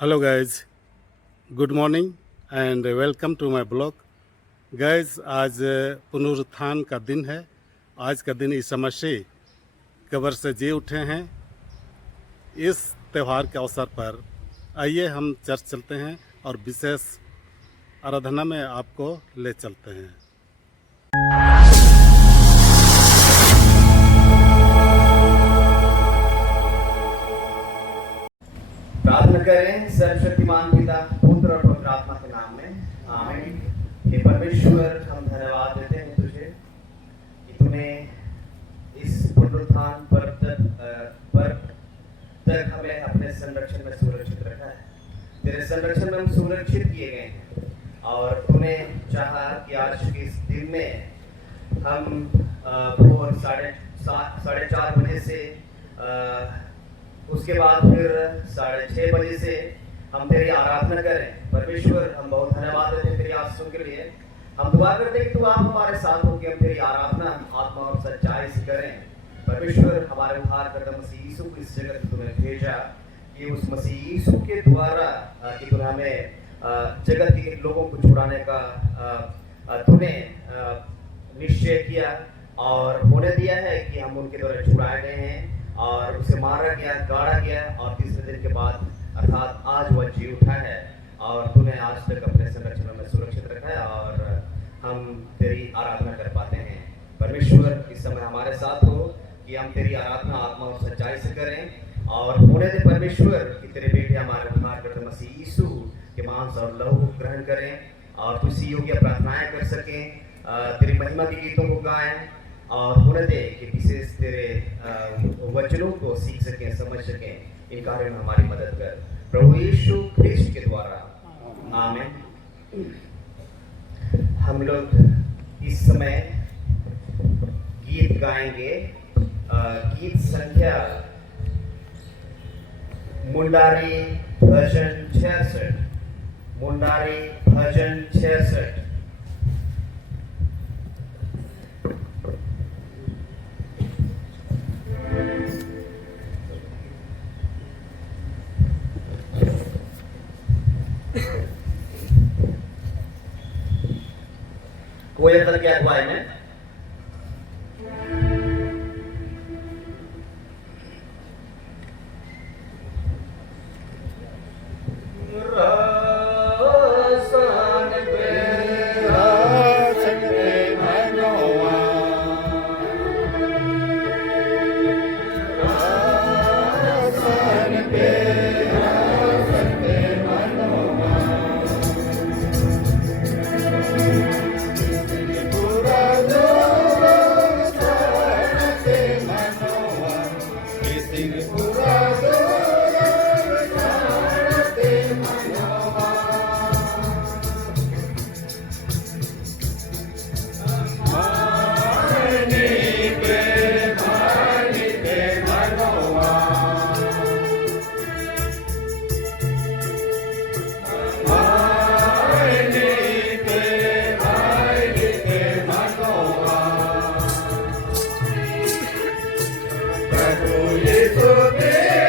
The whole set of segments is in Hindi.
Hello guys, good morning and welcome to my blog. Guys, आज पुनरुत्थान का दिन है। आज का दिन ईसा मसीह कब्र से जी उठे हैं। इस त्यौहार के अवसर पर आइए हम चर्च चलते हैं और विशेष आराधना में आपको ले चलते हैं। प्रार्थना करें। सर्वशक्तिमान पिता, पुत्र और पवित्र आत्मा के नाम में आमीन। हे परमेश्वर, हम धन्यवाद देते हैं तुझे कि तूने इस पुनरुत्थान पर तक हमें अपने संरक्षण में सुरक्षित रखा है। तेरे संरक्षण में हम सुरक्षित किए गए हैं और तूने चाहा कि आज के इस दिन में हम भोर 4:30 बजे से उसके बाद फिर 6:30 बजे से हम तेरी आराधना करें। परमेश्वर, हम बहुत धन्यवाद देते हैं तेरी आशीषों के लिए। हम दुआ करते हैं कि तू आप हमारे साथ हो कि हम तेरी आराधना आत्मा और सच्चाई से करें। परमेश्वर, हमारे उद्धारकर्ता मसीह यीशु को इस जगत में तूने भेजा कि उस मसीह यीशु के द्वारा कि तूने हमें जगत के लोगों को छुड़ाने का तूने निश्चय किया और होने दिया है कि हम उनके द्वारा छुड़ाए गए हैं और उसे मारा गया, गाड़ा गया और तीसरे दिन के बाद अर्थात आज वह जी उठा है और तूने आज तक अपने संरक्षण में सुरक्षित रखा है और हम तेरी आराधना कर पाते हैं। परमेश्वर, इस समय हमारे साथ हो कि हम तेरी आराधना आत्मा और सच्चाई से करें और होने दे परमेश्वर कि तेरे बेटे हमारे उद्धारकर्ता मसीह यीशु के मांस और लहू को ग्रहण करें और तुझसे योग्य प्रार्थनाएं कर सकें, तेरी महिमा के गीतों को गाएं और होने दे कि विशेष तेरे वचनों को सीख सकें, समझ सकें। इन कार्यों में हमारी मदद कर प्रभु यीशु ख्रिस्ट के द्वारा, आमीन। हम लोग इस समय गीत गाएंगे। गीत संख्या मुंडारी भजन 66। मुंडारी भजन 66। कोई अंदर क्या हुआ है? Yesu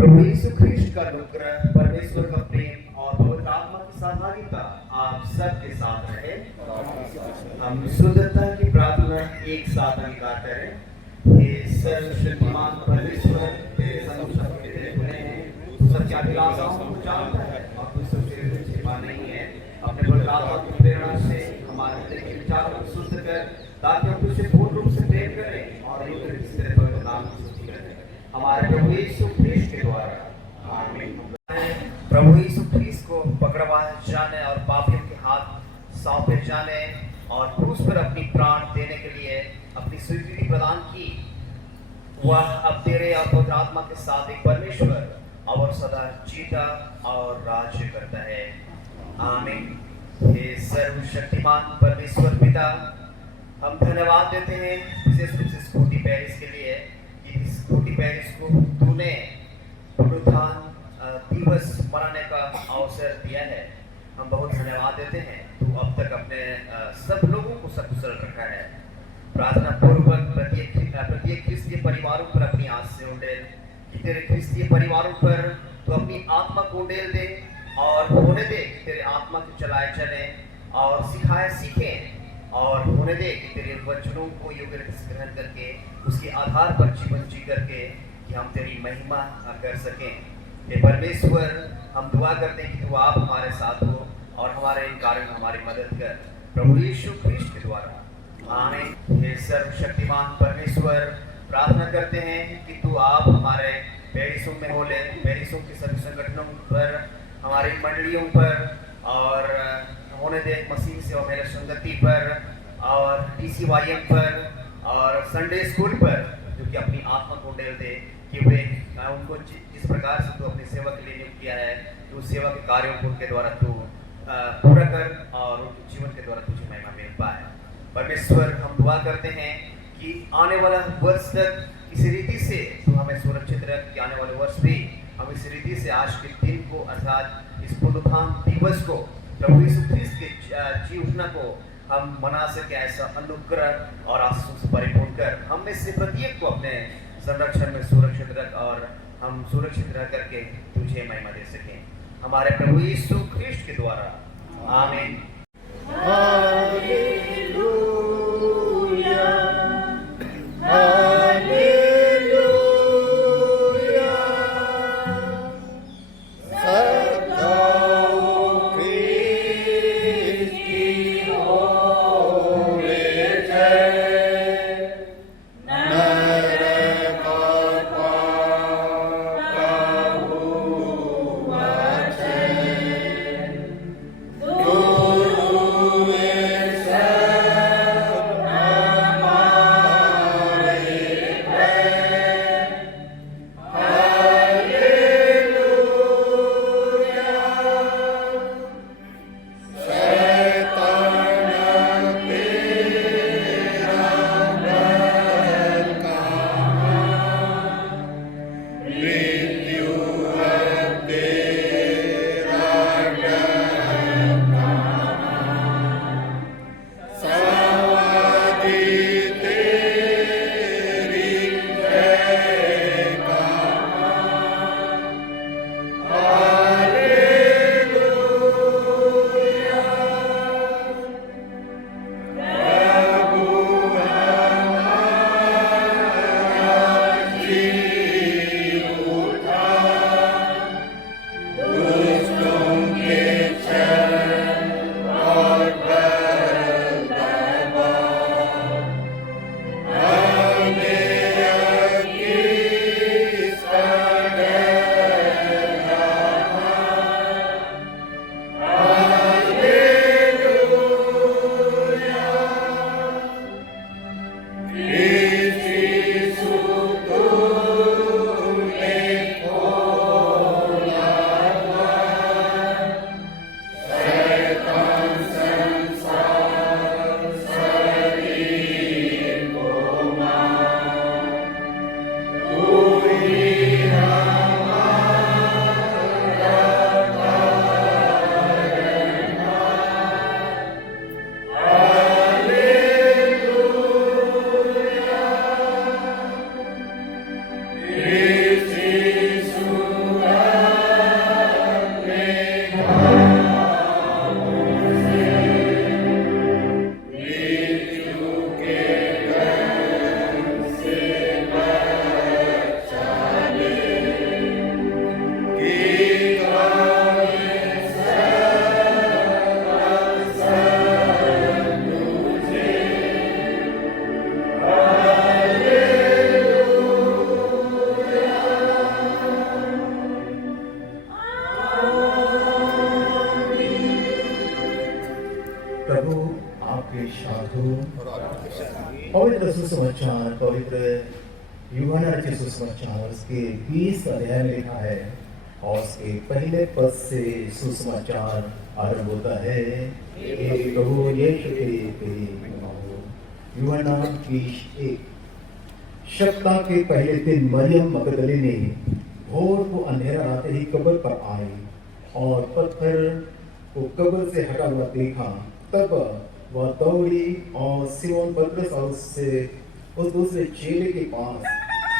प्रभु यीशु ख्रिस्ट का अनुग्रह, परमेश्वर का प्रेम और पवित्र आत्मा की सहभागिता आप सबके साथ रहे। हम शुद्धता की प्रार्थना एक साथ अंगीकार करें। हे सर्वशक्तिमान परमेश्वर, तेरे समुख तेरे खुले हैं, तू सबकी अभिलाषाओं को जानता है और तू सबसे कुछ छिपा नहीं है। अपने पवित्र आत्मा की प्रेरणा से हमारे दिल के विचारों को शुद्ध कर, ताकि हम तुझसे पूर्ण रूप से प्रेम करें और एक तरह से तेरे पवित्र नाम की स्तुति करें, हमारे प्रभु यीशु ख्रिस्ट के द्वारा। आमीन। प्रभु यीशु ख्रिस्ट को पकड़वाए जाने और पापियों के हाथ सौंपे जाने और क्रूस पर अपनी प्राण देने के लिए अपनी स्वीकृति प्रदान की, वह अब तेरे और पवित्र आत्मा के साथ एक परमेश्वर और सदा जीता और राज्य करता है। आमीन। हे सर्वशक्तिमान परमेश्वर पिता, हम धन्यवाद देते हैं विशेष रूप से स्कूटी पेरिस के लिए कि स्कूटी पेरिस को तूने पुनरुत्थान दिवस मनाने का अवसर दिया है। हम बहुत धन्यवाद देते हैं, तू अब तक अपने सब लोगों को सकुशल रखा है। प्रार्थना पूर्वक प्रत्येक क्रिस्तीय परिवारों पर अपनी आँख से उंडेल, कि तेरे क्रिस्तीय परिवारों पर तू अपनी आत्मा को उंडेल दे और होने दे कि तेरे आत्मा को चलाए चले और सिखाए सीखें, और होने दे कि तेरे वचनों को योग्य रीति से ग्रहण करके उसके आधार पर जीवन जी करके कि हम तेरी महिमा कर सकें। हे परमेश्वर, हम दुआ करते हैं कि तू आप हमारे साथ हो और हमारे इन कार्यों में हमारी मदद कर, प्रभु यीशु ख्रिस्ट के द्वारा। आमीन। हे सर्वशक्तिमान परमेश्वर, प्रार्थना करते हैं कि तू आप हमारे पेरिसों में हो ले, पेरिसों के सभी संगठनों पर, हमारी मंडलियों पर और होने दे मसीह सेवा मेरे संगति पर और TCYM पर और संडे स्कूल पर, जो कि अपनी आत्मा को डेल दे कि वे उनको जिस प्रकार से तू अपनी सेवा के लिए नियुक्त किया है, तो सेवा के कार्यों को उनके द्वारा तू पूरा कर और उनके जीवन के द्वारा तुझे महिमा मिल पाए। परमेश्वर, हम दुआ करते हैं कि आने वाला वर्ष तक इस रीति से तू हमें सुरक्षित रख कि आने वाले वर्ष भी हम इस रीति से आज के दिन को अर्थात इस पुनरुत्थान दिवस को, प्रभु यीशु ख्रिस्त के जी उठना को हम मना सके। ऐसा अनुग्रह और आशीषों से परिपूर्ण कर हम में से प्रत्येक को अपने संरक्षण में सुरक्षित रख और हम सुरक्षित रह करके तुझे महिमा दे सकें, हमारे प्रभु यीशु ख्रिस्ट के द्वारा। आमीन। सुसमाचार पवित्र यूहन्ना के सुसमाचार उसके 20 अध्याय में लिखा है और उसके पहले पद से सुसमाचार आरंभ होता है कि प्रभु यीशु के यूहन्ना 20:1 सप्ताह के पहले दिन मरियम मगदलिनी भोर को अंधेरा आते ही कब्र पर आई और पत्थर को कब्र से हटा हुआ देखा। तब वह दौड़ी और सिमोन पतरस और उससे उस दूसरे चेले के पास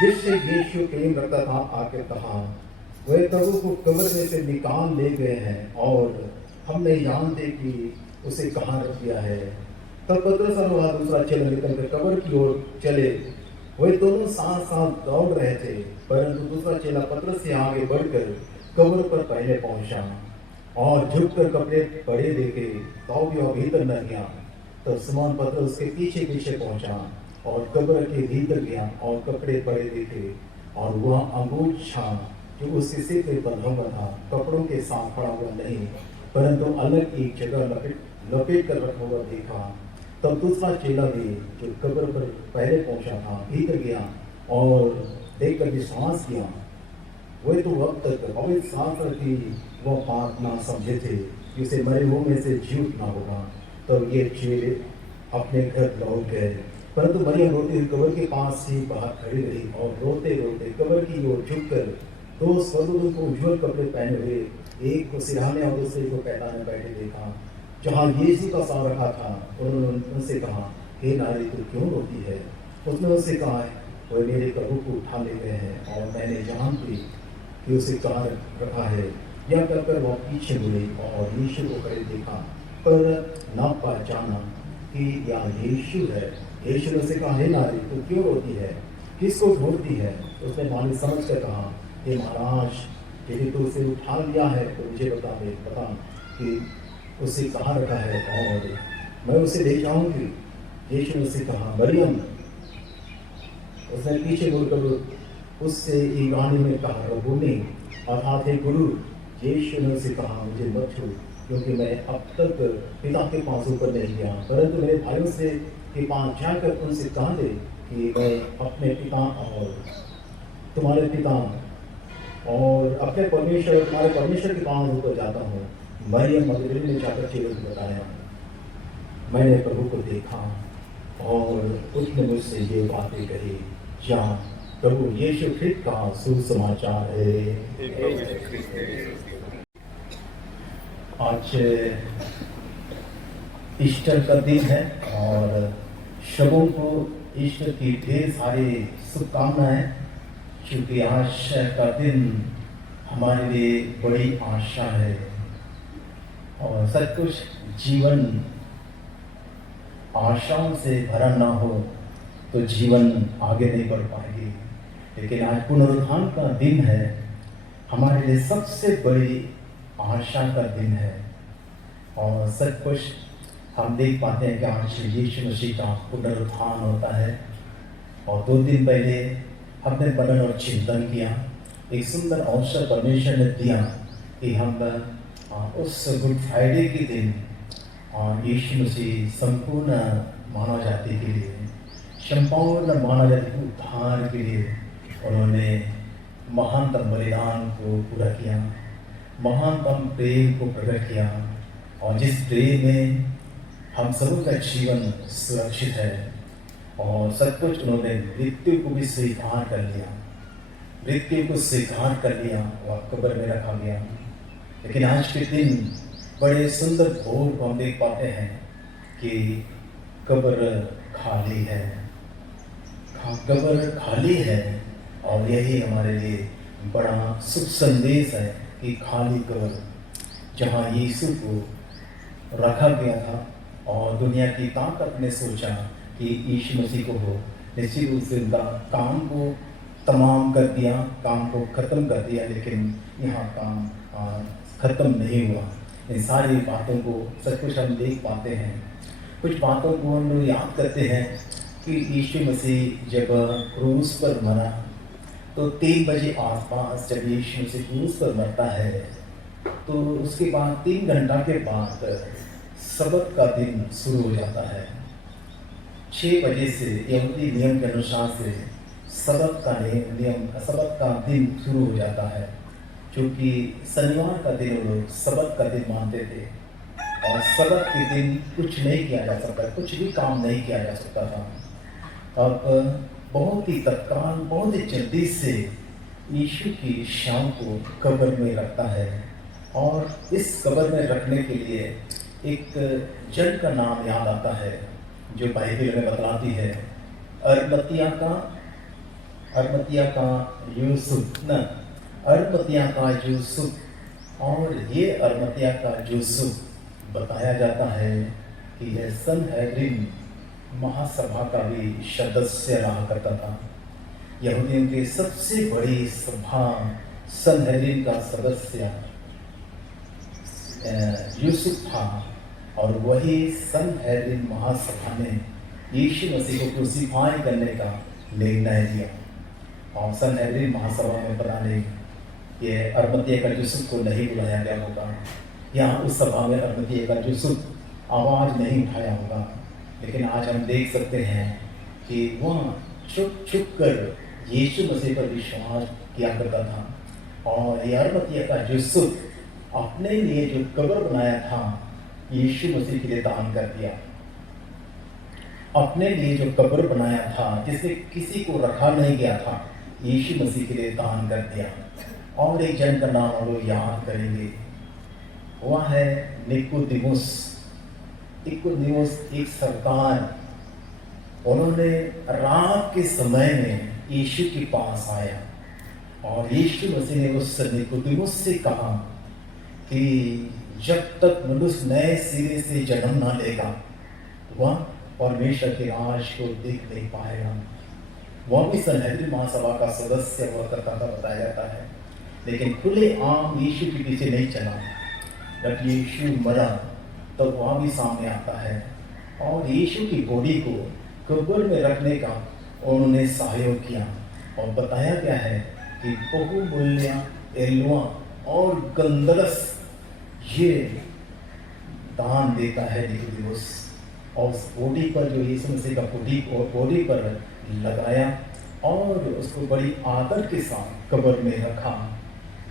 जिससे यीशु प्रेम रखता था आके कहा, वह प्रभु को कब्र में से निकाल ले गए हैं और हम नहीं जानते कि उसे कहाँ रख दिया है। तब पतरस और वह दूसरा चेला निकलकर कब्र की ओर चले। वे दोनों साथ साथ दौड़ रहे थे, परंतु दूसरा चेला पतरस से आगे बढ़कर कब्र पर पहले पहुंचा और झुककर कपड़े पड़े देखे तो भी वह भीतर न गया। तब सिमोन पतरस उसके पीछे पीछे पहुंचा और कब्र के भीतर गया और कपड़े पड़े देखे और वह अंगूछा जो उसके सिर पे बंधा हुआ था कपड़ों के साथ पड़ा हुआ नहीं, परंतु अलग एक जगह लपेट कर रखा हुआ देखा। तब दूसरा चेला भी जो कब्र पर पहले पहुंचा था भीतर गया और देखकर विश्वास किया। वे तो वक्त तक पवित्र शास्त्र की वह बात ना समझे थे कि उसे मरे हुए में से जी उठना होगा। तब ये चेले अपने घर लौट गए, परंतु मरियम रोती हुई कब्र के पास ही बाहर खड़ी रही और रोते रोते कब्र की ओर झुककर दो स्वर्गदूतों को उज्ज्वल कपड़े पहने हुए, एक को सिरहाने और दूसरे को पैदाने बैठे देखा। जहाँ यीशु का शव रखा था उन्होंने उनसे कहा, हे नारी तू क्यों रोती है? उसने उनसे कहा, वह मेरे प्रभु को उठा ले गए हैं और मैंने जान ली कि उसे कहाँ रखा है। यह कहकर वह पीछे मुड़ी और यीशु को खड़े देखा, पर न पहचाना कि यह यीशु है। यीशु ने उसे कहा, हे नारी तू क्यों रोती है? किसको ढूंढती है? उसने मानो समझ कर कहा, हे महाराज यदि तू उसे उठा लिया है तो मुझे बता कि उसे कहाँ रखा है और मैं उसे ले जाऊंगी। यीशु ने उसे कहा, मरियम। उसने पीछे मुड़कर उससे ईरानी में कहा, रब्बूनी, अर्थात हे गुरु। यीशु ने उसे कहा, मुझे मत छू, क्योंकि मैं अब तक पिता के पास ऊपर नहीं गया, परंतु मेरे भाइयों से के पास जाकर उनसे कहा दे कि मैं अपने पिता और तुम्हारे पिता और अपने परमेश्वर तुम्हारे परमेश्वर के पास ऊपर जाता हूँ। मरियम मगदलीनी ने जाकर चेलों को बताया, मैंने प्रभु को देखा और उसने मुझसे ये बातें कही। जहाँ प्रभु यीशु ख्रिस्त का सुसमाचार है। आज ईस्टर का दिन है और सबों को ईस्टर की ढेर सारी शुभकामनाएं, क्योंकि आज का दिन हमारे लिए बड़ी आशा है और सब कुछ जीवन आशाओं से भरा ना हो तो जीवन आगे नहीं बढ़ पाएगी। लेकिन आज पुनरुत्थान का दिन है, हमारे लिए सबसे बड़ी आशा का दिन है और सब कुछ हम देख पाते हैं कि आज यीशु मसीह का पुनरुत्थान होता है। और 2 दिन पहले हमने मनन और चिंतन किया, एक सुंदर अवसर परमेश्वर ने दिया कि हम उस गुड फ्राइडे के दिन यीशु मसीह संपूर्ण मानव जाति के लिए, संपूर्ण मानव जाति के उद्धार के लिए उन्होंने महानतम बलिदान को पूरा किया, महानतम प्रेम को प्रकट किया और जिस प्रेम में हम सबों का जीवन सुरक्षित है और सब कुछ उन्होंने मृत्यु को भी स्वीकार कर लिया, मृत्यु को स्वीकार कर लिया और कब्र में रखा गया। लेकिन आज के दिन बड़े सुंदर भोर को हम देख पाते हैं कि कब्र खाली है, कब्र खाली है और यही हमारे लिए बड़ा शुभ संदेश है कि खाली कब्र जहाँ यीशु को रखा गया था और दुनिया की ताकत ने सोचा कि यीशु मसीह को हो, निश्चित रूप से उनका काम को तमाम कर दिया, काम को ख़त्म कर दिया, लेकिन यहाँ काम ख़त्म नहीं हुआ। इन सारी बातों को सब कुछ हम देख पाते हैं। कुछ बातों को हम लोग याद करते हैं कि यीशु मसीह जब क्रूस पर मरा तो 3 बजे आसपास जब यीशु मसीह क्रूस पर मरता है तो उसके बाद 3 घंटा के बाद सबत का दिन शुरू हो जाता है 6 बजे से यहूदी नियम के अनुसार से सबत का नियम सबत का दिन शुरू हो जाता है, क्योंकि शनिवार का दिन वो लोग सबत का दिन मानते थे और सबत के दिन कुछ नहीं किया जा सकता, कुछ भी काम नहीं किया जा सकता था। अब बहुत ही तत्काल, बहुत ही जल्दी से यीशु की शाम को कब्र में रखता है और इस कब्र में रखने के लिए एक जन का नाम याद आता है जो बाइबल में बतलाती है, अरमतिया का यूसुफ। और ये अरमतिया का यूसुफ बताया जाता है कि यह सनहेद्रिन महासभा का भी सदस्य रहा करता था। यहूदियों की सबसे बड़ी सभा सनहेद्रिन का सदस्य यूसुफ था और वही सनहेद्रिन महासभा ने यीशु मसीह को क्रूसीफाई करने का निर्णय लिया। और सनहेद्रिन महासभा में पता नहीं ये अरमतिया का यूसुफ को नहीं बुलाया गया होगा, यहाँ उस सभा में अरमतिया का यूसुफ आवाज़ नहीं उठाया होगा, लेकिन आज हम देख सकते हैं कि वह छुप छुप कर यीशु मसीह पर विश्वास किया करता था। और ये अरमतिया का यूसुफ अपने लिए जो कब्र बनाया था यीशु मसीह के लिए दान कर दिया। अपने लिए जो कब्र बनाया था जिसे किसी को रखा नहीं गया था, यीशु मसीह के लिए दान कर दिया। और एक जन का नाम हम लोग याद करेंगे, वह है निकोदेमुस। एक सरदार, उन्होंने रात के समय में यीशु के पास आया और यीशु मसीह ने उस निकोदेमुस से कहा कि जब तक मनुष्य नए सिरे से जन्म ना लेगा वह परमेश्वर के राज को देख नहीं पाएगा। वह भी सनहेद्रिन महासभा का सदस्य हुआ करता था, बताया जाता है, लेकिन खुले आम यीशु के पीछे नहीं चला। जब यीशु मरा तो वह भी सामने आता है और यीशु की बॉडी को कब्र में रखने का उन्होंने सहयोग किया। और बताया गया है कि बहुमूल्य एलवा और गंदरस ये दान देता है निकोदेमुस, और उस बॉडी पर जो यीशु मसीह का बॉडी पर लगाया और उसको बड़ी आदर के साथ कब्र में रखा।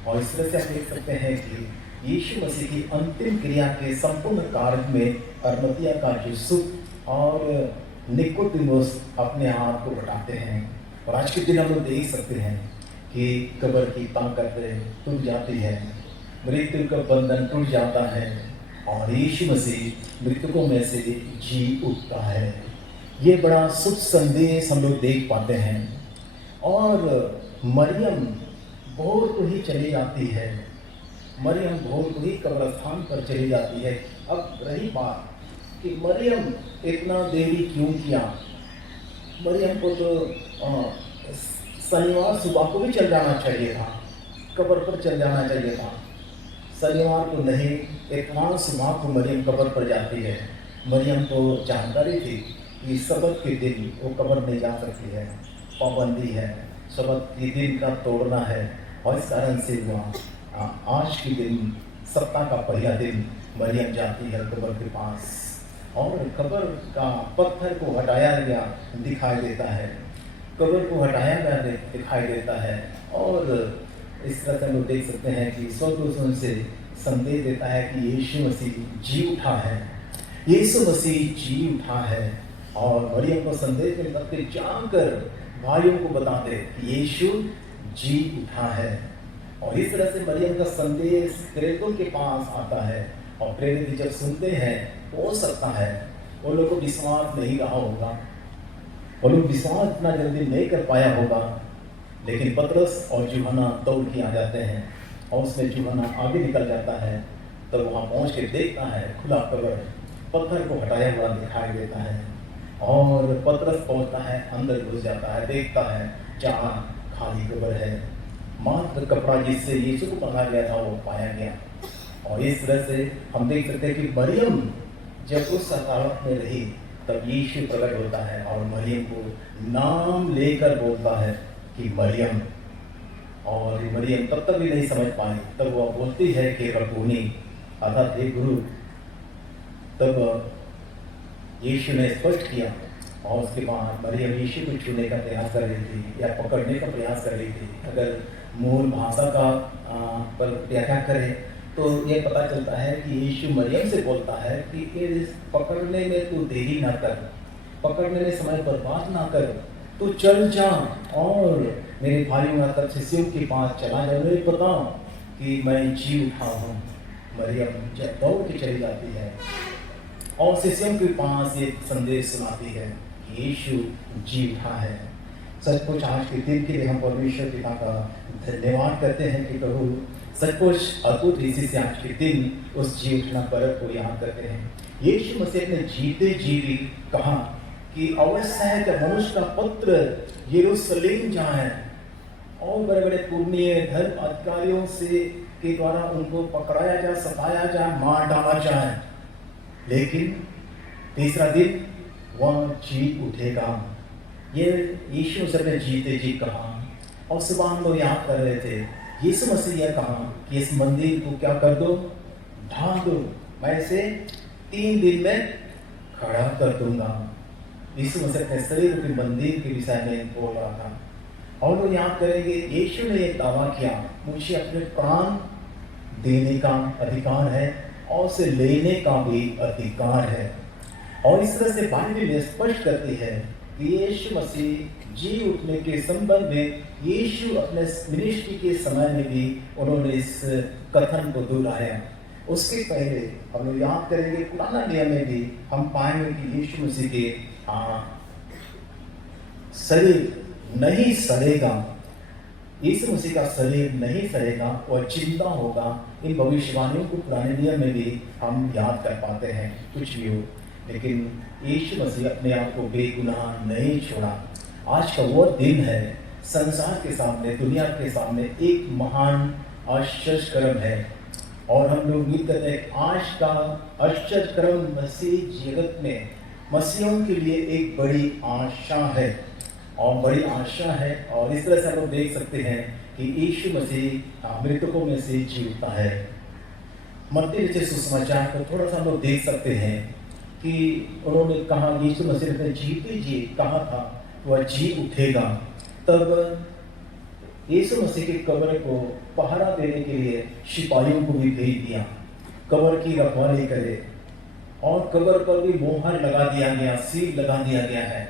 और इस तरह से आप देख सकते हैं कि यीशु मसीह की अंतिम क्रिया के संपूर्ण कार्य में अरमतिया का यूसुफ और निकोदेमुस अपने आप को बटाते हैं। और आज के दिन हम लोग देख सकते हैं कि कब्र की ताकत टूट जाती है, मृत्यु का बंधन टूट जाता है और यीशु मसीह मृतकों में से जी उठता है। ये बड़ा शुभ संदेश हम लोग देख पाते हैं। और मरियम भोर को ही चली जाती है, मरियम भोर को ही कब्रस्थान पर चली जाती है। अब रही बात कि मरियम इतना देरी क्यों किया। मरियम को तो शनिवार सुबह को भी चल जाना चाहिए था, कब्र पर चल जाना चाहिए था। शनिवार को नहीं, इतना सुबह को मरियम कब्र पर जाती है। मरियम को जानकारी थी कि सबत के दिन वो कब्र नहीं जा सकती है, पाबंदी है, सबत के दिन का तोड़ना है। और इस कारण से वह आज के दिन, सप्ताह का पहला दिन मरियम जाती है कब्र के पास और कब्र का पत्थर को हटाया गया दिखाई देता है, कब्र को हटाया गया दिखाई देता है। और इस तरह से हम लोग देख सकते हैं कि स्वर्गदूत से संदेश देता है कि यीशु मसीह जी उठा है, यीशु मसीह जी उठा है। और मरियम को संदेश में सबके जानकर भाइयों को बताते कि यीशु जी उठा है। और इस तरह से मरियम का संदेश प्रेरितों के पास आता है और प्रेरित जब सुनते हैं हो सकता है वो लोग को विश्वास नहीं रहा होगा, वो लोग विश्वास इतना जल्दी नहीं कर पाया होगा। लेकिन पतरस और यूहन्ना दौड़ के आ जाते हैं और उसमें यूहन्ना आगे निकल जाता है। तब वहाँ पहुँच के देखता है खुला कब्र, पत्थर को हटाया हुआ दिखाई देता है। और पतरस पहुँचता है, अंदर घुस जाता है, देखता है जहाँ खाली कब्र है, मात्र कपड़ा जिससे यीशु को पकड़ा गया था वो पाया गया। और इस तरह से हम देख सकते हैं कि मरियम जब उस हालत में रही तब यीशु प्रकट होता है और मरियम को नाम लेकर बोलता है कि मरियम। और मरियम तब तक भी नहीं समझ पाई, तब वह बोलती है कि रब्बूनी, अर्थात हे गुरु। तब यीशु ने स्पष्ट किया और उसके बाद मरियम यीशु को छूने का प्रयास कर रही थी या पकड़ने का प्रयास कर रही थी। अगर मूल भाषा का पर व्याख्या करें तो ये पता चलता है कि यीशु मरियम से बोलता है कि इस पकड़ने में तू देरी ना कर, पकड़ने में समय बर्बाद ना कर, तू चल जा और मेरे भाइयों तब शिष्यों के पास चला जा, उन्हें बताओ कि मैं जी उठा हूँ। मरियम जब दौड़ के चली जाती है और शिष्यों के पास एक संदेश सुनाती है कि यीशु जी उठा है। सचमुच आज के दिन के लिए हम परमेश्वर पिता का धन्यवाद करते हैं कि प्रभु सचमुच अद्भुत रीति से आज के दिन उस जी उठना पर्व को याद करते हैं। यीशु मसीह ने जीते जी भी कहा कि अवश्य है कि मनुष्य का पुत्र यरूशलेम जाए और बड़े बड़े पुण्य धर्म अधिकारियों से के द्वारा उनको पकड़ाया जाए, सताया जाए, मार डाला जाए, लेकिन तीसरा दिन वह जी उठेगा। ये यीशु मसीह ने जीते जी कहा। और सुबह हम लोग याद कर रहे थे, यीशु मसीह यह कहा कि इस मंदिर को क्या कर दो, ढाल दो, मैं इसे 3 दिन में खड़ा कर दूंगा। यीशु मसीह अपने शरीर के मंदिर के विषय में बोल रहा था। और लोग याद करेंगे, यीशु ने एक दावा किया, मुझे अपने प्राण देने का अधिकार है और उसे लेने का भी अधिकार है। और इस तरह से बाइबल स्पष्ट करती है कि यीशु मसीह जी उठने के संबंध में यीशु अपने मिनिस्ट्री के समय में भी उन्होंने इस कथन को दोहराया। उसके पहले हम लोग याद करेंगे, पुराना नियम में भी हम पाएंगे कि यीशु मसीह के शरीर नहीं सड़ेगा, यीशु मसीह का शरीर नहीं सड़ेगा, वह जिंदा होगा। इन भविष्यवाणियों को पुराने नियम में भी हम याद कर पाते हैं, कुछ भी हो, लेकिन यीशु मसीह अपने आप को बेगुनाह नहीं छोड़ा। आज का वो दिन है, संसार के सामने, दुनिया के सामने एक महान आश्चर्य कर्म है। और हम लोग उम्मीद करते हैं आज का आश्चर्य कर्म मसीह जगत में मसीहों के लिए एक बड़ी आशा है और बड़ी आशा है। और इस तरह से हम लोग देख सकते हैं कि यीशु मसीह मृतकों में से जी उठता है। मत्ती लिखे सुसमाचार को थोड़ा सा हम लोग देख सकते हैं कि उन्होंने कहा, यीशु मसीह ने जीते जी कहा था वह जी उठेगा। तब यीशु मसीह की कब्र को पहरा देने के लिए सिपाहियों को भी भेज दिया, कब्र की रखवाली करे। और कब्र पर भी मोहर लगा दिया गया, सील लगा दिया गया है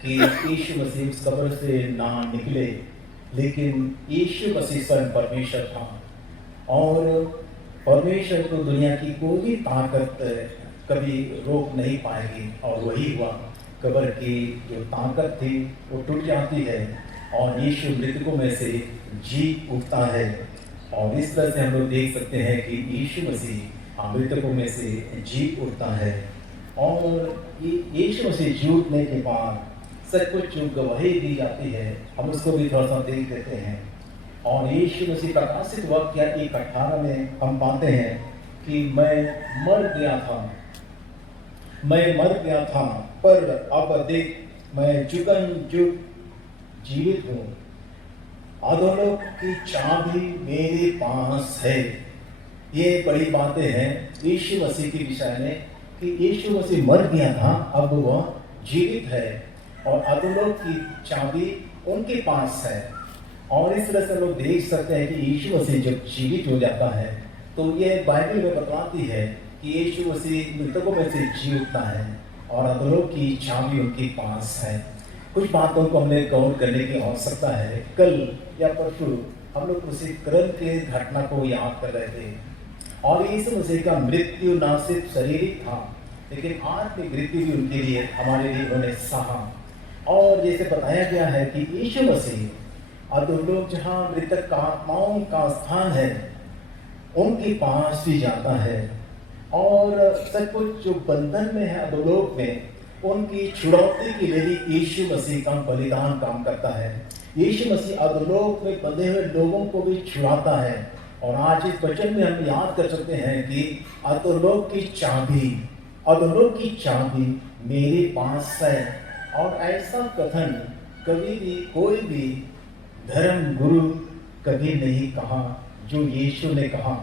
कि यीशु मसीह उस कब्र से ना निकले। लेकिन यीशु मसीह स्वयं परमेश्वर था और परमेश्वर को दुनिया की कोई भी ताकत कभी रोक नहीं पाएगी। और वही हुआ, कब्र की जो ताकत थी वो टूट जाती है और यीशु मृतकों में से जी उठता है। और इस तरह से हम लोग देख सकते हैं कि यीशु मसीह मृतकों में से जी उठता है। और यीशु मसीह जी उठने के बाद सब कुछ जो गवाही दी जाती है, हम उसको भी थोड़ा सा देख देते हैं। और यीशु मसीह प्रकाशित वाक्य 1:18 में हम पाते हैं कि मैं मर गया था पर अब देख मैं जुगन जुग जीवित हूँ, अधोलोक की चाबी मेरे पास है। ये बड़ी बातें हैं यीशु मसीह के विषय में कि यीशु मसीह मर गया था, अब वह जीवित है और अधोलोक की चाबी उनके पास है। और इस तरह से लोग देख सकते हैं कि यीशु मसीह जब जीवित हो जाता है तो ये बाइबल में बताती है कि यीशु मसीह मृतकों में से जी उठता है और अधोलोक की चाबी उनके पास है। कुछ बातों को हमें गौर करने की आवश्यकता है। कल या परसों हम लोग उसी क्रम के घटना को याद कर रहे थे और यीशु मसीह का मृत्यु न सिर्फ शारीरिक था लेकिन आत्मिक मृत्यु भी उनके लिए, हमारे लिए उन्होंने सहा। और जैसे बताया गया है कि यीशु मसीह अधोलोक जहाँ मृतक आत्माओं का स्थान है उनके पास भी जाता है और सब कुछ जो बंधन में है अधोलोक में उनकी छुड़ौती के लिए भी यीशु मसीह का बलिदान काम करता है। यीशु मसीह अधोलोक में बंधे हुए लोगों को भी छुड़ाता है। और आज इस वचन में हम याद कर सकते हैं कि अधोलोक की चाबी मेरे पास है। और ऐसा कथन कभी भी कोई भी धर्म गुरु कभी नहीं कहा जो यीशु ने कहा।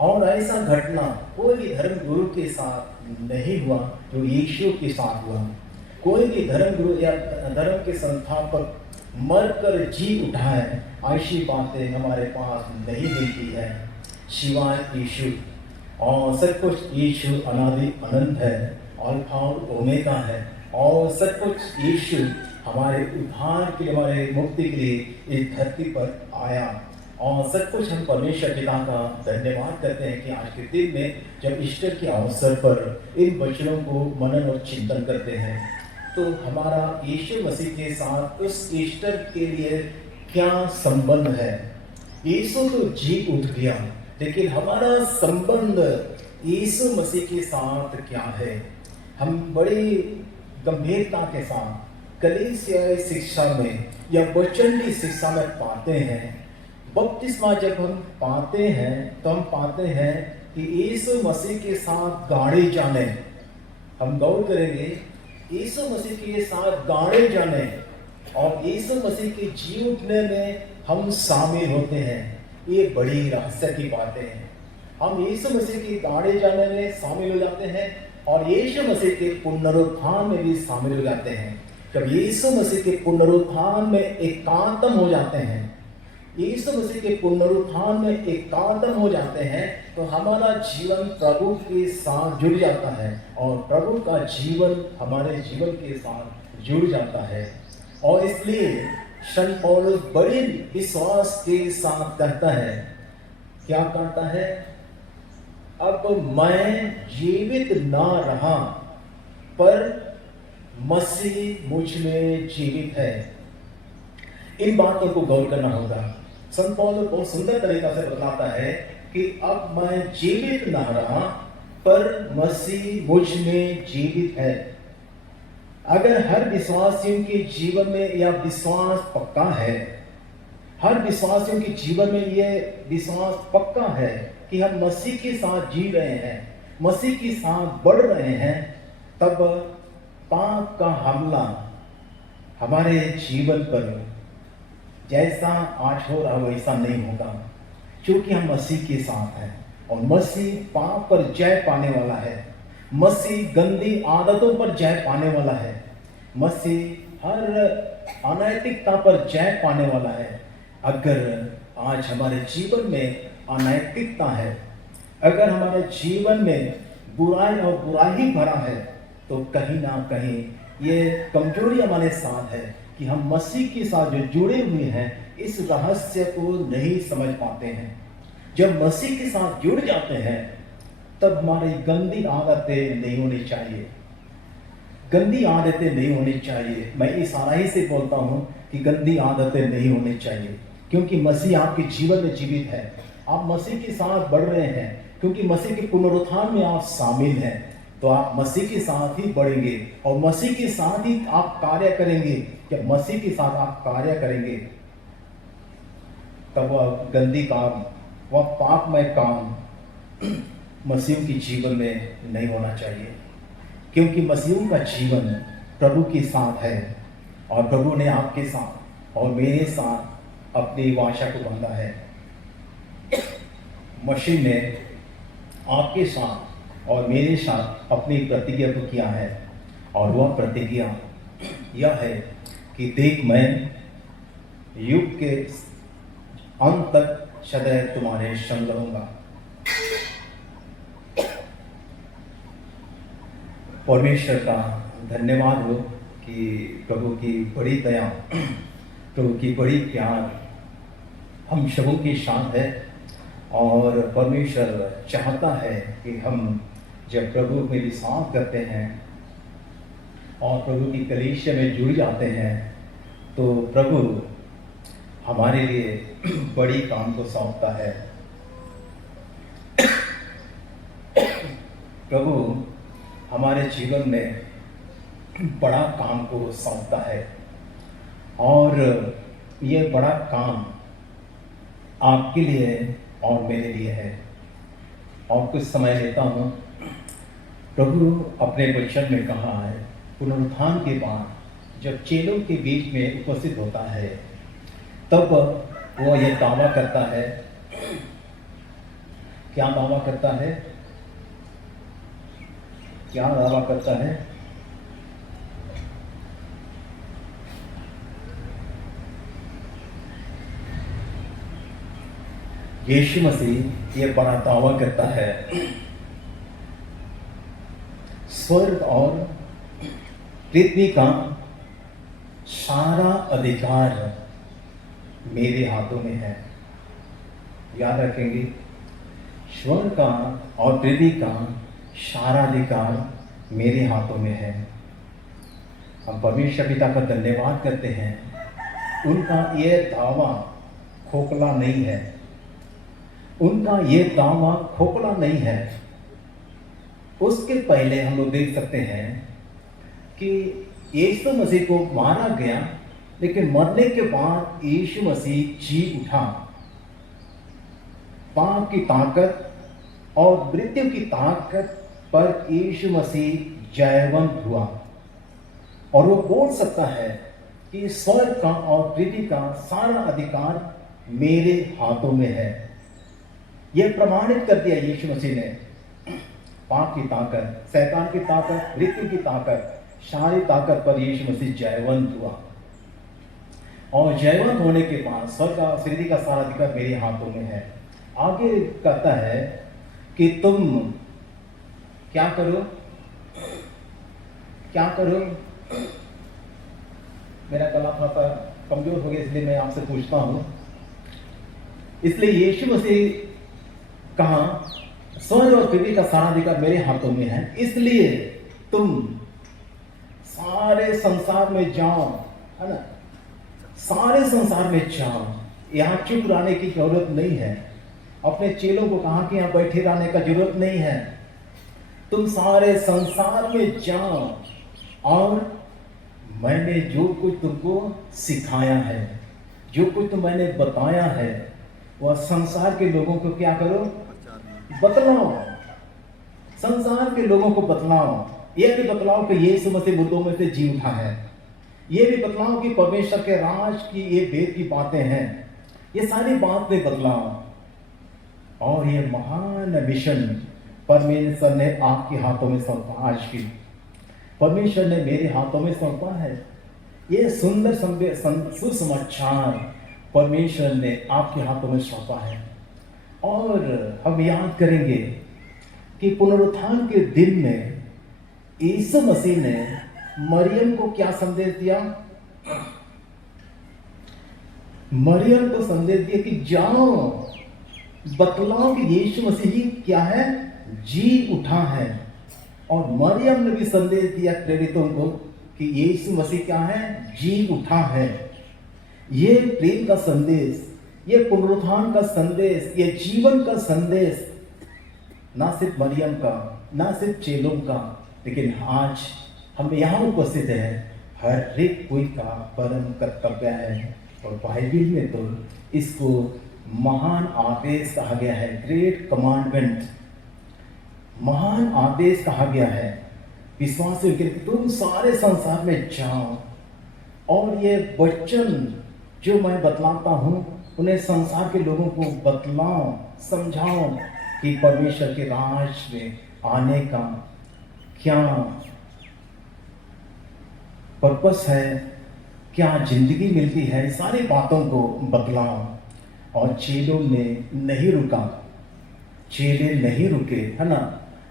और ऐसा घटना कोई भी धर्म गुरु के साथ नहीं हुआ जो यीशु के साथ हुआ। कोई भी धर्म गुरु या धर्म के संस्थापक मरकर जी उठा है, ऐसी बातें हमारे पास नहीं मिलती है, शिवाय यीशु। और सब कुछ यीशु अनादि अनंत है, अल्फा और ओमेगा है, और सब कुछ यीशु हमारे उद्धार के लिए, हमारे मुक्ति के लिए इस धरती पर आया। और सब कुछ हम परमेश्वर पिता का धन्यवाद करते हैं कि आज के दिन में जब ईस्टर के अवसर पर इन वचनों को मनन और चिंतन करते हैं, तो हमारा यीशु मसीह के साथ उस ईस्टर के लिए क्या संबंध है। यीशु तो जी उठ गया, लेकिन हमारा संबंध यीशु मसीह के साथ क्या है। हम बड़ी गंभीरता के साथ कलीसियाई शिक्षा में या वचन की शिक्षा में पाते हैं। बपतिस्मा जब हम पाते हैं तो हम पाते हैं कि यीशु मसीह के साथ गाड़े जाने, हम गौर करेंगे, यीशु मसीह के साथ गाड़े जाने और यीशु मसीह के जी उठने में हम शामिल होते हैं। ये बड़ी रहस्य की बातें हैं। हम यीशु मसीह की गाड़े जाने में शामिल हो जाते हैं और यीशु मसीह के पुनरुत्थान में भी शामिल हो जाते हैं। जब यीशु मसीह के पुनरुत्थान में एकांतम हो जाते हैं, यीशु मसीह के पुनरुत्थान में एकांतम हो जाते हैं, तो हमारा जीवन प्रभु के साथ जुड़ जाता है और प्रभु का जीवन हमारे जीवन के साथ जुड़ जाता है। और इसलिए संत पौलुस बड़े विश्वास के साथ कहता है, क्या कहता है, अब मैं जीवित ना रहा पर मसीह मुझ में जीवित है। इन बातों को गौर करना होगा। संत पौलुस बहुत सुंदर तरीका से बताता है कि अब मैं जीवित ना रहा पर मसीह मुझ में जीवित है। अगर हर विश्वासियों के जीवन में यह विश्वास पक्का है, हर विश्वासियों के जीवन में यह विश्वास पक्का है कि हम मसीह के साथ जी रहे हैं, मसीह के साथ बढ़ रहे हैं, तब पाप का हमला हमारे जीवन पर जैसा आज हो रहा वैसा नहीं होगा, क्योंकि हम मसीह के साथ हैं और मसीह पाप पर जय पाने वाला है, मसीह गंदी आदतों पर जय पाने वाला है, मसीह हर अनैतिकता पर जय पाने वाला है। अगर आज हमारे जीवन में अनैतिकता है, अगर हमारे जीवन में बुराई और बुराई भरा है, तो कहीं ना कहीं ये कमजोरी हमारे साथ है कि हम मसीह के साथ जो जुड़े हुए हैं इस रहस्य को नहीं समझ पाते हैं। जब मसीह के साथ जुड़ जाते हैं तब हमारी गंदी आदतें नहीं होनी चाहिए, गंदी आदतें नहीं होनी चाहिए। मैं इशारा से बोलता हूं कि गंदी आदतें नहीं होनी चाहिए, क्योंकि मसीह आपके जीवन में जीवित है। आप मसीह के साथ बढ़ रहे हैं, क्योंकि मसीह के पुनरुत्थान में आप शामिल हैं, तो आप मसीह के साथ ही बढ़ेंगे और मसीह के साथ ही आप कार्य करेंगे। जब मसीह के साथ आप कार्य करेंगे तब वह गंदी काम, वह पापमय काम मसीह के जीवन में नहीं होना चाहिए, क्योंकि मसीह का जीवन प्रभु के साथ है और प्रभु ने आपके साथ और मेरे साथ अपनी वाचा को बांधा है। मसीह ने आपके साथ और मेरे साथ अपनी प्रतिज्ञा को किया है और वह प्रतिज्ञा यह है कि देख मैं युग के अंत तक सदैव तुम्हारे संग रहूंगा। परमेश्वर का धन्यवाद हो कि प्रभु की बड़ी दया, प्रभु की बड़ी प्यार हम सबों के साथ है और परमेश्वर चाहता है कि हम जब प्रभु में विश्वास करते हैं और प्रभु की कलीसिया में जुड़ जाते हैं तो प्रभु हमारे लिए बड़ी काम को सौंपता है। प्रभु हमारे जीवन में बड़ा काम को सौंपता है और ये बड़ा काम आपके लिए और मेरे लिए है। और कुछ समय लेता हूँ। प्रभु अपने वचन में कहा है, पुनरुत्थान के बाद जब चेलों के बीच में उपस्थित होता है तब वो ये दावा करता है। क्या दावा करता है? क्या दावा करता है? यीशु मसीह ये बड़ा दावा करता है, स्वर्ग और पृथ्वी का सारा अधिकार मेरे हाथों में है। याद रखेंगे, स्वर्ग का और पृथ्वी का सारा अधिकार मेरे हाथों में है। हम परमेश्वर पिता का धन्यवाद करते हैं, उनका ये दावा खोखला नहीं है, उनका ये दावा खोखला नहीं है। उसके पहले हम लोग देख सकते हैं कि यीशु मसीह को मारा गया, लेकिन मरने के बाद यीशु मसीह जी उठा। पाप की ताकत और मृत्यु की ताकत पर यीशु मसीह जयवंत हुआ, और वो बोल सकता है कि स्वर्ग का और पृथ्वी का सारा अधिकार मेरे हाथों में है। यह प्रमाणित कर दिया यीशु मसीह ने। पाप की ताकत, शैतान की ताकत, मृत्यु की ताकत, सारी ताकत पर यीशु मसीह जयवंत हुआ, और जयवंत होने के बाद स्वर्ग और पृथ्वी का सारा अधिकार मेरे हाथों में है। आगे कहता है कि तुम क्या करो, क्या करो। मेरा गला थोड़ा कमजोर हो गया, इसलिए मैं आपसे पूछता हूं। इसलिए यीशु मसीह कहा, स्वर्ग और पृथ्वी का सारा अधिकार मेरे हाथों में है, इसलिए तुम सारे संसार में जाओ, है ना, सारे संसार में जाओ। यहां चुप रहने की जरूरत नहीं है। अपने चेलों को कहा कि यहां बैठे रहने का जरूरत नहीं है। तुम सारे संसार में जाओ, और मैंने जो कुछ तुमको सिखाया है, जो कुछ तो मैंने बताया है, वह संसार के लोगों को क्या करो, बतलाओ। संसार के लोगों को बतलाओ। यह भी बतलाओ कि यीशु मसीह मुर्दों में से जी उठा है। यह भी बतलाओ कि परमेश्वर के राज की ये वेद की बातें हैं। ये सारी बातें बतलाओ। और ये महान मिशन परमेश्वर ने आपके हाथों में सौंपा। आज की परमेश्वर ने मेरे हाथों में सौंपा है। ये सुंदर सुसमाचार परमेश्वर ने आपके हाथों में सौंपा है। और हम याद करेंगे कि पुनरुत्थान के दिन में यीशु मसीह ने मरियम को क्या संदेश दिया? मरियम को संदेश दिया कि जाओ, बतलाओ कि यीशु मसीह क्या है, जी उठा है। और मरियम ने भी संदेश दिया प्रेरितों को कि यीशु मसीह क्या है, जी उठा है। ये प्रेम का संदेश, ये पुनरुत्थान का संदेश, ये जीवन का संदेश ना सिर्फ मरियम का, ना सिर्फ चेलों का, लेकिन आज हम यहाँ उपस्थित हैं, हर एक कोई का परम कर्तव्य है। और बाइबल में तो इसको महान आदेश कहा गया है, ग्रेट कमांडमेंट, महान आदेश कहा गया है। विश्वासियों के लिए तुम सारे संसार में जाओ, और ये वचन जो मैं बतलाता हूँ उन्हें संसार के लोगों को बतलाओ, समझाओ कि परमेश्वर के राज में आने का क्या पर्पस है, क्या जिंदगी मिलती है, सारी बातों को बतलाओ। और चेलों ने नहीं रुका, चेले नहीं रुके, है ना।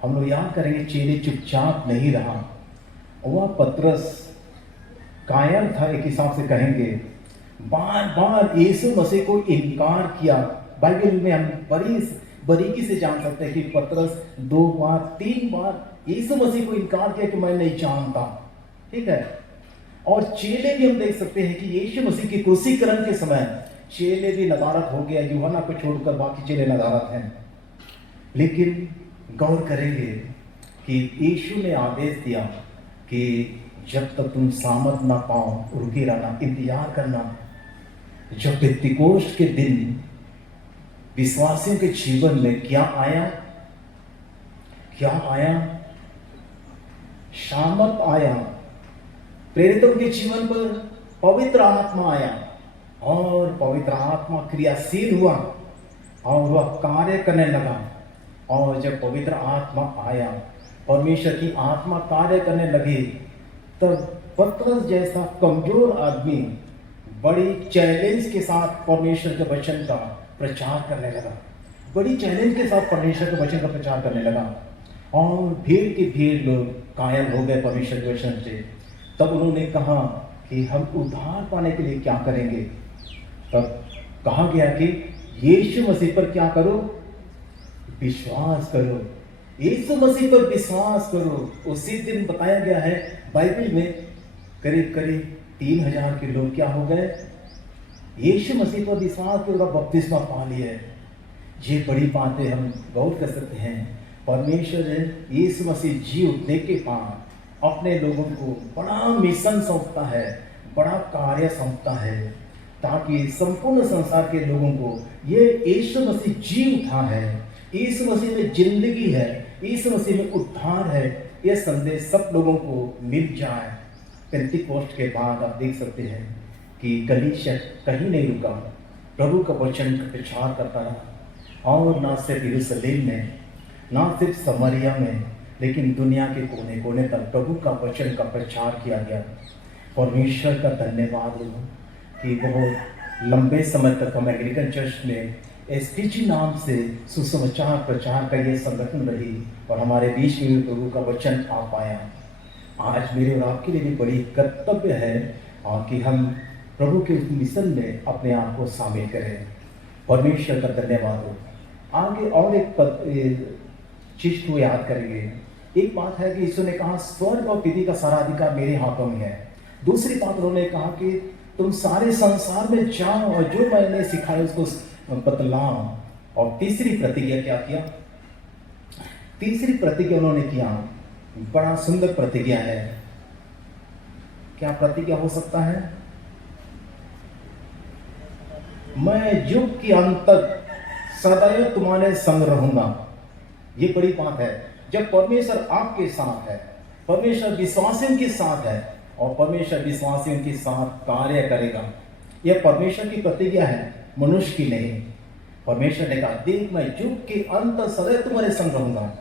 हम लोग याद करेंगे, चेले चुपचाप नहीं रहा। वह पतरस कायर था, एक हिसाब से कहेंगे, बार बार यीशु मसीह को इनकार किया। बाइबल में हम बड़ी बारीकी से जान सकते हैं कि पतरस 2 बार 3 बार यीशु मसीह को इनकार किया कि मैं नहीं जानता, ठीक है। और चेले भी हम देख सकते हैं कि यीशु मसीह के क्रूसीकरण के समय चेले भी नदारत हो गया, यूहन्ना को छोड़कर बाकी चेले नदारत हैं। लेकिन गौर करेंगे कि यीशु ने आदेश दिया कि जब तक तुम सामर्थ ना पाओ, रुके रहना, इंतजार करना। जब पेंतिकोस्त के दिन विश्वासियों के जीवन में क्या आया, क्या आया? सामर्थ आया। प्रेरितों के जीवन पर पवित्र आत्मा आया, और पवित्र आत्मा क्रियाशील हुआ, और वह कार्य करने लगा। और जब पवित्र आत्मा आया, परमेश्वर की आत्मा कार्य करने लगी, तब पतरस जैसा कमजोर आदमी बड़ी चैलेंज के साथ परमेश्वर के वचन का प्रचार करने लगा, बड़ी चैलेंज के साथ परमेश्वर के वचन का प्रचार करने लगा और भीड़ की भीड़ लोग कायल हो गए परमेश्वर के वचन से। तब उन्होंने कहा कि हम उद्धार पाने के लिए क्या करेंगे। तब कहा गया कि यीशु मसीह पर क्या करो, विश्वास करो, यीशु मसीह पर विश्वास करो। उसी दिन बताया गया है बाइबल में करीब करीब 3000 के लोग क्या हो गए, यीशु मसीह पर विश्वास कर बपतिस्मा पा लिया है। ये बड़ी बातें हम गौर कर सकते हैं। परमेश्वर यीशु मसीह जी उठने के बाद अपने लोगों को बड़ा मिशन सौंपता है, बड़ा कार्य सौंपता है, ताकि संपूर्ण संसार के लोगों को ये यीशु मसीह जी उठा है, यीशु मसीह में जिंदगी है, यीशु मसीह में उद्धार है, ये संदेश सब लोगों को मिल जाए। पेंतीकोस्ट के बाद आप देख सकते हैं कि कलीसिया कहीं नहीं रुका, प्रभु का वचन का प्रचार करता रहा और ना सिर्फ यरूशलेम में, ना सिर्फ समरिया में, लेकिन दुनिया के कोने कोने तक प्रभु का वचन का प्रचार किया गया। परमेश्वर का धन्यवाद हो कि बहुत लंबे समय तक अमेरिकन चर्च में एसपीजी नाम से सुसमाचार प्रचार का ये संगठन रही और हमारे बीच में भी प्रभु का वचन आ पाया। आज मेरे और आपके लिए भी बड़ी कर्तव्य है और कि हम प्रभु के उस मिशन में अपने आप को शामिल करें। परमेश्वर का धन्यवाद हो। आगे और एक चीज को याद करेंगे। एक बात है कि यीशु ने कहा स्वर्ग और पृथ्वी का सारा अधिकार मेरे हाथों में है। दूसरी बात उन्होंने कहा कि तुम सारे संसार में जाओ और जो मैंने सिखाया उसको बतलाओ। और तीसरी प्रतिज्ञा क्या किया, तीसरी प्रतिज्ञा उन्होंने किया, बड़ा सुंदर प्रतिज्ञा है। क्या प्रतिज्ञा हो सकता है, मैं युग के अंत तक सदैव तुम्हारे संग रहूंगा। ये बड़ी बात है। जब परमेश्वर आपके साथ है, परमेश्वर विश्वासियों के साथ है और परमेश्वर विश्वासियों के साथ कार्य करेगा। यह परमेश्वर की प्रतिज्ञा है, मनुष्य की नहीं। परमेश्वर ने कहा देख मैं युग के अंत तक सदैव तुम्हारे संग रहूंगा।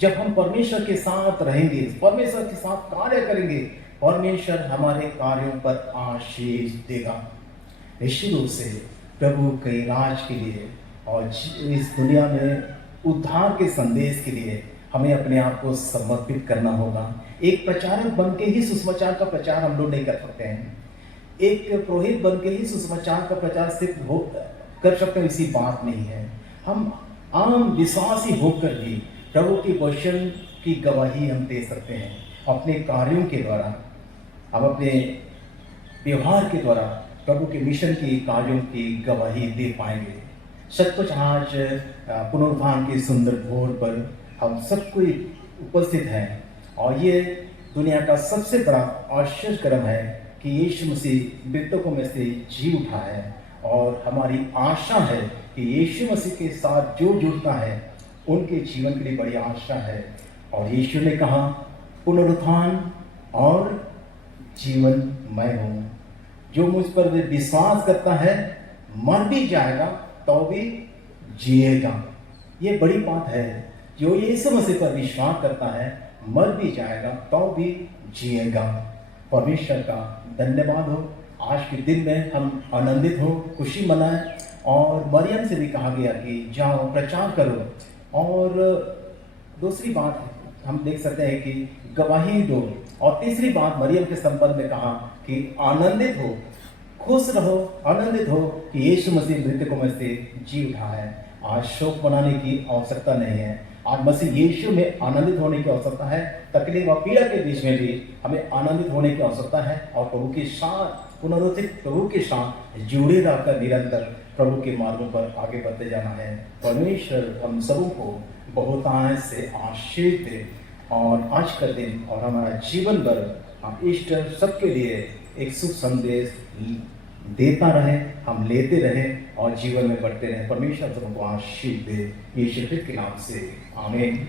जब हम परमेश्वर के साथ रहेंगे, परमेश्वर के साथ कार्य करेंगे, परमेश्वर हमारे कार्यों पर आशीष देगा। निश्चित रूप से प्रभु के राज के लिए और इस दुनिया में उद्धार के संदेश के लिए हमें अपने आप को समर्पित करना होगा। एक प्रचारक बन के ही सुसमाचार का प्रचार हम लोग नहीं कर सकते हैं। एक पुरोहित बन के ही सुसमाचार का प्रचार सिर्फ कर सकते हैं, इसी बात नहीं है। हम आम विश्वासी होकर भी प्रभु की वचन की गवाही हम दे सकते हैं। अपने कार्यों के द्वारा, हम अपने व्यवहार के द्वारा प्रभु के मिशन की कार्यों की गवाही दे पाएंगे। सचमुच आज पुनरुत्थान के सुंदर भोर पर हम सब कोई उपस्थित हैं और ये दुनिया का सबसे बड़ा आश्चर्यक्रम है कि यीशु मसीह मृतकों में से जी उठा है और हमारी आशा है कि यीशु मसीह के साथ जो जुड़ता है उनके जीवन के लिए बड़ी आशा है। और यीशु ने कहा पुनरुत्थान और जीवन मैं हूँ, जो मुझ पर विश्वास करता है मर भी जाएगा तो भी जिएगा। ये बड़ी बात है। जो यीशु मसीह पर विश्वास करता है मर भी जाएगा तो भी जिएगा। परमेश्वर का धन्यवाद हो। आज के दिन में हम आनंदित हो, खुशी मनाएं। और मरियम से भी कहा गया कि जाओ प्रचार करो। और दूसरी बात हम देख सकते हैं कि गवाही दो। और तीसरी बात मरियम के संबंध में कहा कि आनंदित हो, खुश रहो, आनंदित हो कि यीशु मसीह मृतकों में से जी उठा है। आज शोक मनाने की आवश्यकता नहीं है। आज मसीह यीशु में आनंदित होने की आवश्यकता है। तकलीफ और पीड़ा के बीच में भी हमें आनंदित होने की आवश्यकता है और प्रभु के साथ पुनरुत्थित प्रभु के साथ जुड़े रहकर निरंतर प्रभु के मार्गों पर आगे बढ़ते जाना है। परमेश्वर हम सबों को बहुतायत से आशीष दे और आज का दिन और हमारा जीवन भर हम ईस्टर सबके लिए एक शुभ संदेश देता रहे, हम लेते रहे और जीवन में बढ़ते रहे। परमेश्वर सबको आशीष दे यीशु मसीह के नाम से, आमीन।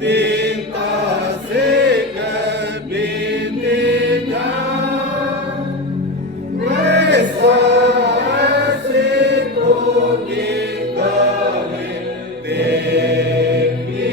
दीनता से कर बीते जान, वैसा ऐसे को निकाले देवी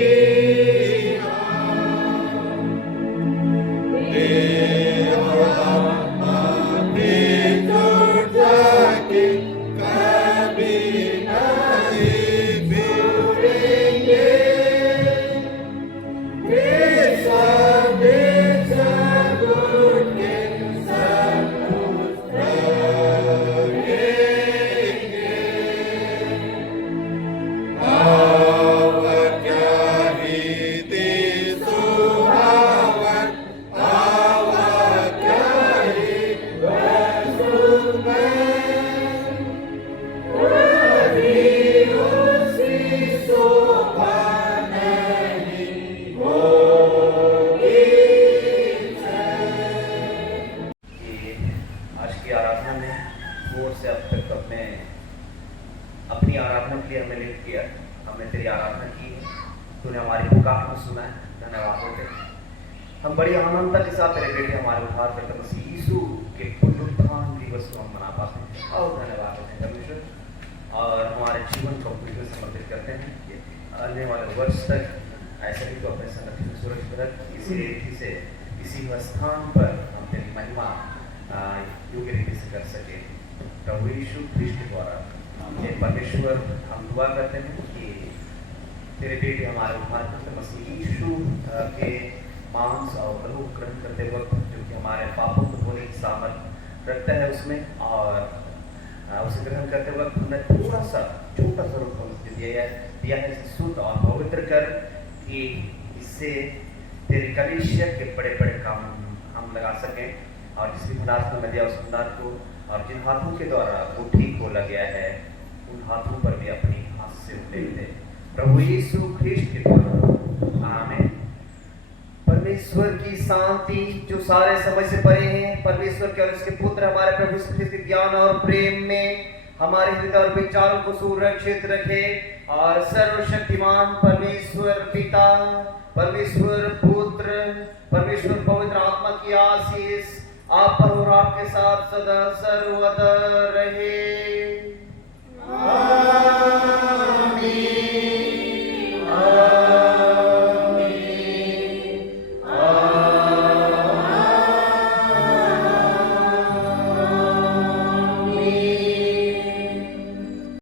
आज की आराधना में भोर से अब तक अपनी आराधना के लिए हमें लिख किया, हमने तेरी आराधना की है, तूने हमारी पुकार को सुना है, धन्यवाद होते हैं। हम बड़ी आनंदता के साथ तेरे बेटे हमारे उद्धार करते मसीह यीशु के पुनरुत्थान दिवस को हम मना पाते हैं और धन्यवाद होते हैं परमेश्वर, और हमारे जीवन को पूरी तरह समर्पित करते हैं। आने वाले वर्ष तक ऐसे भी तो अपने संगठन में सुरक्षित रख, इसी रीति से इसी स्थान पर हम तेरी महिमा योग्य रीति से कर सके। प्रभु यीशु ख्रिस्ट के द्वारा हे परमेश्वर हम दुआ करते हैं कि तेरे बेटे हमारे उद्धार करते मसीह यीशु के मांस और लहू ग्रहण करते वक्त जो कि हमारे पापों को धोने की सामर्थ रखता है उसमें, और उसे ग्रहण करते वक्त हमने थोड़ा सा छोटा सा रूप हमको दिया है शुद्ध और पवित्र कर कि इससे तेरे कलीसिया के बड़े बड़े काम हम लगा सकें, और जिस भी भंडार में दिया उस भंडार को, और जिन हाथों के द्वारा वो ठीक बोला गया है उन हाथों पर भी अपनी हाथ से उठे दे प्रभु यीशु ख्रिस्ट के द्वारा, आमीन। परमेश्वर की शांति जो सारे समझ से परे हैं, परमेश्वर के और उसके पुत्र हमारे प्रभु यीशु ख्रिस्त के ज्ञान और प्रेम में हमारे हृदय और विचारों को सुरक्षित रखे, और सर्वशक्तिमान परमेश्वर पिता, परमेश्वर पुत्र, परमेश्वर पवित्र आत्मा की आशीष आप पर और आपके साथ सदा सर्वदा रहे।